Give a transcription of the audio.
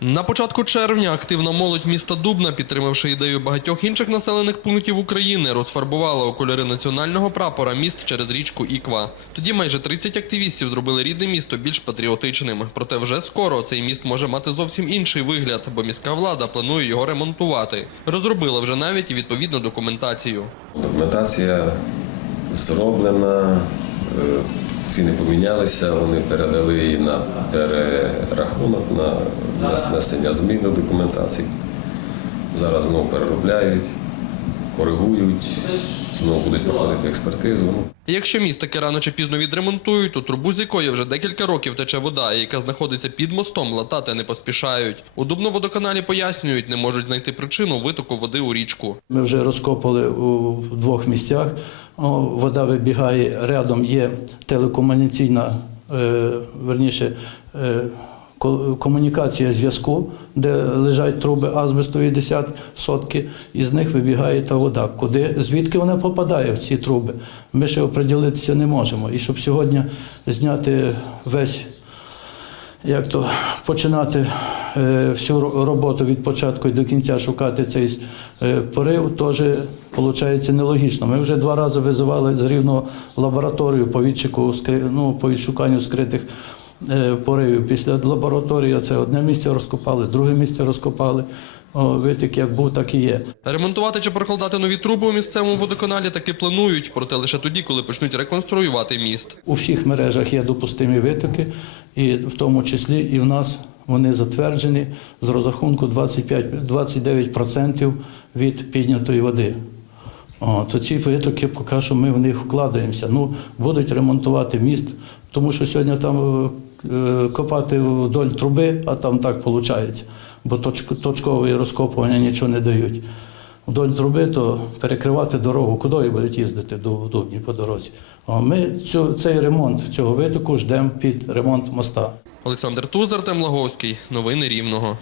На початку червня активна молодь міста Дубна, підтримавши ідею багатьох інших населених пунктів України, розфарбувала у кольори національного прапора міст через річку Іква. Тоді майже 30 активістів зробили рідне місто більш патріотичним. Проте вже скоро цей міст може мати зовсім інший вигляд, бо міська влада планує його ремонтувати. Розробила вже навіть відповідну документацію. Документація зроблена, е, ціни помінялися, вони передали її на перерахунок, на внесення змін до документації. Зараз знову переробляють, коригують, знову будуть проходити експертизу. Ну, Якщо міст таки рано чи пізно відремонтують, то трубу, з якої вже декілька років тече вода, яка знаходиться під мостом, латати не поспішають. У Дубно-водоканалі пояснюють, не можуть знайти причину витоку води у річку. Ми вже розкопали у двох місцях. Вода вибігає, рядом є телекомунікаційна, е, верніше, е, комунікація зв'язку, де лежать труби азбестові 10 сотки, і з них вибігає та вода. Куди, звідки вона попадає в ці труби? Ми ще оприділитися не можемо. І щоб сьогодні зняти весь як то починати е, всю роботу від початку і до кінця шукати цей е, порив, теж виходить нелогічно. Ми вже два рази визивали з рівного лабораторію по скри- ну, по відшуканню скритих поривів. Після лабораторії це одне місце розкопали, друге місце розкопали. Витік як був, так і є. Ремонтувати чи прокладати нові труби у місцевому водоканалі таки планують, проте лише тоді, коли почнуть реконструювати міст. У всіх мережах є допустимі витоки, і в тому числі і в нас вони затверджені з розрахунку 25, 29% від піднятої води. О, то ці витоки поки що ми в них вкладаємося. Ну, будуть ремонтувати міст, тому що сьогодні там е, копати вдоль труби, а там так виходить, бо точк, точкові розкопування нічого не дають. Вдоль труби, то перекривати дорогу, куди будуть їздити до Дубні по дорозі. А ми цю, цей ремонт цього витоку ждемо під ремонт моста. Олександр Туз, Артем Лаговський. Новини Рівного.